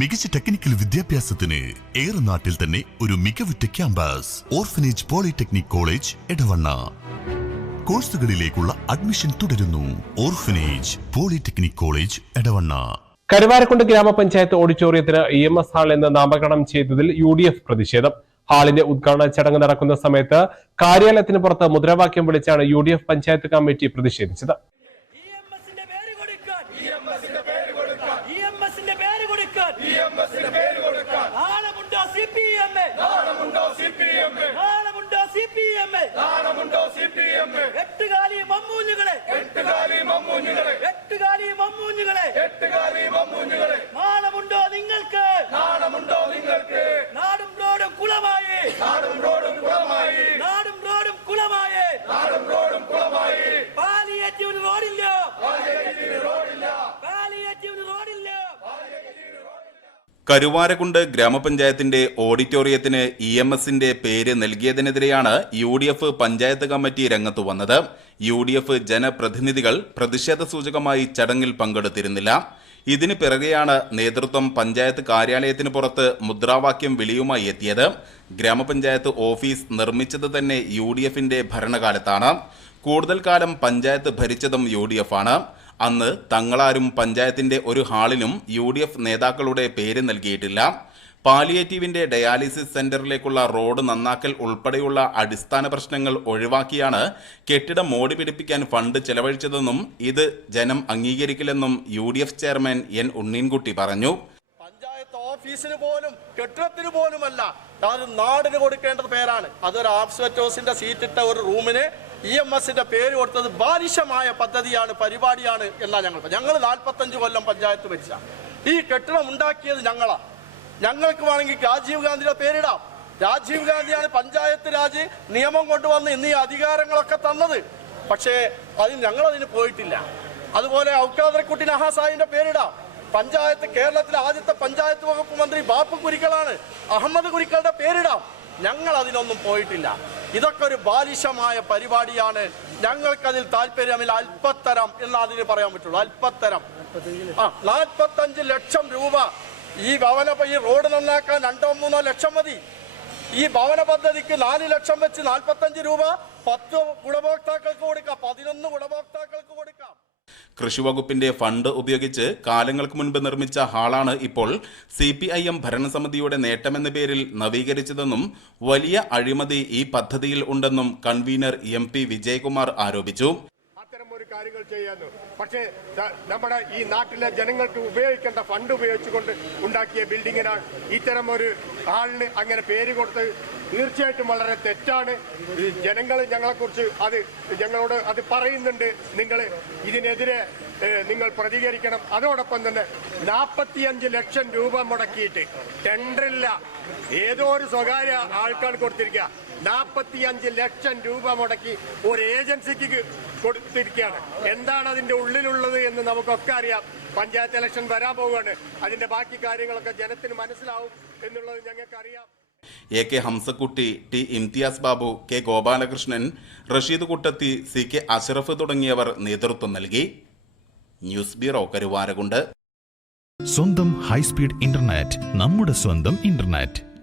മികച്ച ടെക്നിക്കൽ വിദ്യാഭ്യാസത്തിന് ഏറെ നാട്ടിൽ തന്നെ ഒരു മികവുറ്റ campus orphanage polytechnic college Edavanna. കോഴ്സുകളിലേക്കുള്ള admission തുടരുന്നു. Orphanage polytechnic college Edavanna. Karuvarakundu ഗ്രാമപഞ്ചായത്ത് ഓഡിറ്റോറിയത്തിന് ഇ എം എസ് ഹാൾ എന്ന് നാമകരണം ചെയ്തതിൽ യു ഡി എഫ് പ്രതിഷേധം. ഹാളിന്റെ ഉദ്ഘാടന ചടങ്ങ് നടക്കുന്ന സമയത്ത് കാര്യാലയത്തിന് പുറത്ത് മുദ്രാവാക്യം വിളിച്ചാണ് U D F panchayat committee പ്രതിഷേധിച്ചത്. നാളമുണ്ടോ സി പി എം നാളമുണ്ടോ സി പി എം നാളമുണ്ടോ സി പി എം നാളമുണ്ടോ സി പി എം? എട്ടുകാലി മമ്മൂഞ്ഞുകളെ. എട്ടുകാലി മമ്മൂഞ്ഞുകളെ. എട്ടുകാലി മമ്മൂഞ്ഞുകളെ. എട്ടുകാലി മമ്മൂഞ്ഞുകളെ. നാളമുണ്ടോ നിങ്ങൾക്ക്? നാളമുണ്ടോ നിങ്ങൾക്ക്? നാടും റോഡും കുളമായി. നാടും റോഡും കുളമായി നാടും റോഡും കുളമായി നാടും റോഡും കുളമായി പാലിയേറ്റീവിന് റോഡില്ല പാലിയേറ്റീവിന് റോഡില്ല പാലിയേറ്റീവിന് റോഡില്ല കരുവാരക്കുണ്ട് ഗ്രാമപഞ്ചായത്തിന്റെ ഓഡിറ്റോറിയത്തിന് ഇ എം എസിന്റെ പേര് നൽകിയതിനെതിരെയാണ് U D F panchayat committee രംഗത്തു വന്നത്. യു ഡി എഫ് ജനപ്രതിനിധികൾ പ്രതിഷേധ സൂചകമായി ചടങ്ങിൽ പങ്കെടുത്തിരുന്നില്ല. ഇതിന് പിറകെയാണ് നേതൃത്വം പഞ്ചായത്ത് കാര്യാലയത്തിന് പുറത്ത് മുദ്രാവാക്യം വിളിയുമായി എത്തിയത്. ഗ്രാമപഞ്ചായത്ത് ഓഫീസ് നിർമ്മിച്ചത് തന്നെ യു ഡി എഫിന്റെ ഭരണകാലത്താണ്. കൂടുതൽ കാലം പഞ്ചായത്ത് ഭരിച്ചതും യു ഡി എഫ് ആണ്. അന്ന് തങ്ങളാരും പഞ്ചായത്തിന്റെ ഒരു ഹാളിനും യു ഡി എഫ് നേതാക്കളുടെ പേര് നൽകിയിട്ടില്ല. പാലിയേറ്റീവിന്റെ ഡയാലിസിസ് സെന്ററിലേക്കുള്ള റോഡ് നന്നാക്കൽ ഉൾപ്പെടെയുള്ള അടിസ്ഥാന പ്രശ്നങ്ങൾ ഒഴിവാക്കിയാണ് കെട്ടിടം മോടി പിടിപ്പിക്കാൻ ഫണ്ട് ചെലവഴിച്ചതെന്നും ഇത് ജനം അംഗീകരിക്കില്ലെന്നും യു ചെയർമാൻ എൻ ഉണ്ണീൻകുട്ടി പറഞ്ഞു. പഞ്ചായത്ത് ഓഫീസിന് പോലും കെട്ടിടത്തിന് പോലുമല്ല. അത് നാടിന് കൊടുക്കേണ്ടത് പേരാണ്. അതൊരു ആബ്സ്വറ്റോസിന്റെ സീറ്റിട്ട ഒരു റൂമിന് ഇ എം എസിന്റെ പേര് കൊടുത്തത് ബാലിശമായ പദ്ധതിയാണ് പരിപാടിയാണ് എന്നാണ് ഞങ്ങൾ ഞങ്ങൾ നാൽപ്പത്തഞ്ച് കൊല്ലം പഞ്ചായത്ത് ഭരിച്ച. ഈ കെട്ടിടം ഉണ്ടാക്കിയത് ഞങ്ങളാ. ഞങ്ങൾക്ക് വേണമെങ്കിൽ രാജീവ് ഗാന്ധിയുടെ പേരിടാം. രാജീവ് ഗാന്ധിയാണ് പഞ്ചായത്ത് രാജ് നിയമം കൊണ്ടുവന്ന് ഇന്ന് ഈ അധികാരങ്ങളൊക്കെ തന്നത്. പക്ഷേ അതിന് ഞങ്ങളതിന് പോയിട്ടില്ല. അതുപോലെ ഔക്കാദർക്കുട്ടി നഹാസായിന്റെ പേരിടാം. പഞ്ചായത്ത് കേരളത്തിലെ ആദ്യത്തെ പഞ്ചായത്ത് വകുപ്പ് മന്ത്രി ബാപ്പു കുരിക്കളാണ് അഹമ്മദ് കുരിക്കളുടെ പേരിടാം. ഞങ്ങൾ അതിനൊന്നും പോയിട്ടില്ല. ഇതൊക്കെ ഒരു ബാലിശമായ പരിപാടിയാണ്. ഞങ്ങൾക്കതിൽ താല്പര്യമില്ല. അല്പത്തരം എന്ന് അതിന് പറയാൻ പറ്റുള്ളൂ. അല്പത്തരം. ആ നാൽപ്പത്തഞ്ച് ലക്ഷം രൂപ. ഈ ഭവന ഈ റോഡ് നന്നാക്കാൻ രണ്ടോ മൂന്നോ ലക്ഷം മതി. ഈ ഭവന പദ്ധതിക്ക് നാല് ലക്ഷം വെച്ച് നാൽപ്പത്തഞ്ച് രൂപ പത്ത് ഗുണഭോക്താക്കൾക്ക് കൃഷിവകുപ്പിന്റെ ഫണ്ട് ഉപയോഗിച്ച് കാലങ്ങൾക്ക് മുൻപ് നിർമ്മിച്ച ഹാളാണ് ഇപ്പോൾ സി പി ഐ എം ഭരണസമിതിയുടെ നേട്ടമെന്ന പേരിൽ നവീകരിച്ചതെന്നും വലിയ അഴിമതി ഈ പദ്ധതിയിൽ ഉണ്ടെന്നും കൺവീനർ എം പി വിജയകുമാർ ആരോപിച്ചു. കാര്യങ്ങൾ ചെയ്യാന്ന്. പക്ഷേ നമ്മുടെ ഈ നാട്ടിലെ ജനങ്ങൾക്ക് ഉപയോഗിക്കേണ്ട ഫണ്ട് ഉപയോഗിച്ചുകൊണ്ട് ഉണ്ടാക്കിയ ബിൽഡിങ്ങിനാണ് ഇത്തരം ഒരു ആളിന് അങ്ങനെ പേര് കൊടുത്ത് തീർച്ചയായിട്ടും വളരെ തെറ്റാണ്. ജനങ്ങൾ ഞങ്ങളെക്കുറിച്ച് അത് ഞങ്ങളോട് അത് പറയുന്നുണ്ട്. നിങ്ങൾ ഇതിനെതിരെ നിങ്ങൾ പ്രതികരിക്കണം. അതോടൊപ്പം തന്നെ നാൽപ്പത്തിയഞ്ച് ലക്ഷം രൂപ മുടക്കിയിട്ട് ടെൻഡറില്ല. ഏതോ ഒരു സ്വകാര്യ ആൾക്കാർ കൊടുത്തിരിക്കുക. നാൽപ്പത്തിയഞ്ച് ലക്ഷം രൂപ മുടക്കി ഒരു ഏജൻസിക്ക് കൊടുത്തിരിക്കുകയാണ്. എന്താണ് അതിന്റെ ഉള്ളിലുള്ളത് എന്ന് നമുക്കൊക്കെ അറിയാം. പഞ്ചായത്ത് ഇലക്ഷൻ വരാൻ പോവുകയാണ്. അതിന്റെ ബാക്കി കാര്യങ്ങളൊക്കെ ജനത്തിന് മനസ്സിലാവും എന്നുള്ളത് ഞങ്ങൾക്ക് അറിയാം A K Hamsakutty T Imthiyas Babu K Gopalakrishnan Rasheed Kuttathi C K Ashraf തുടങ്ങിയവർ നേതൃത്വം നൽകി. News bureau Karuvarakundu. സ്വന്തം ഹൈസ്പീഡ് ഇന്റർനെറ്റ് നമ്മുടെ സ്വന്തം ഇന്റർനെറ്റ്.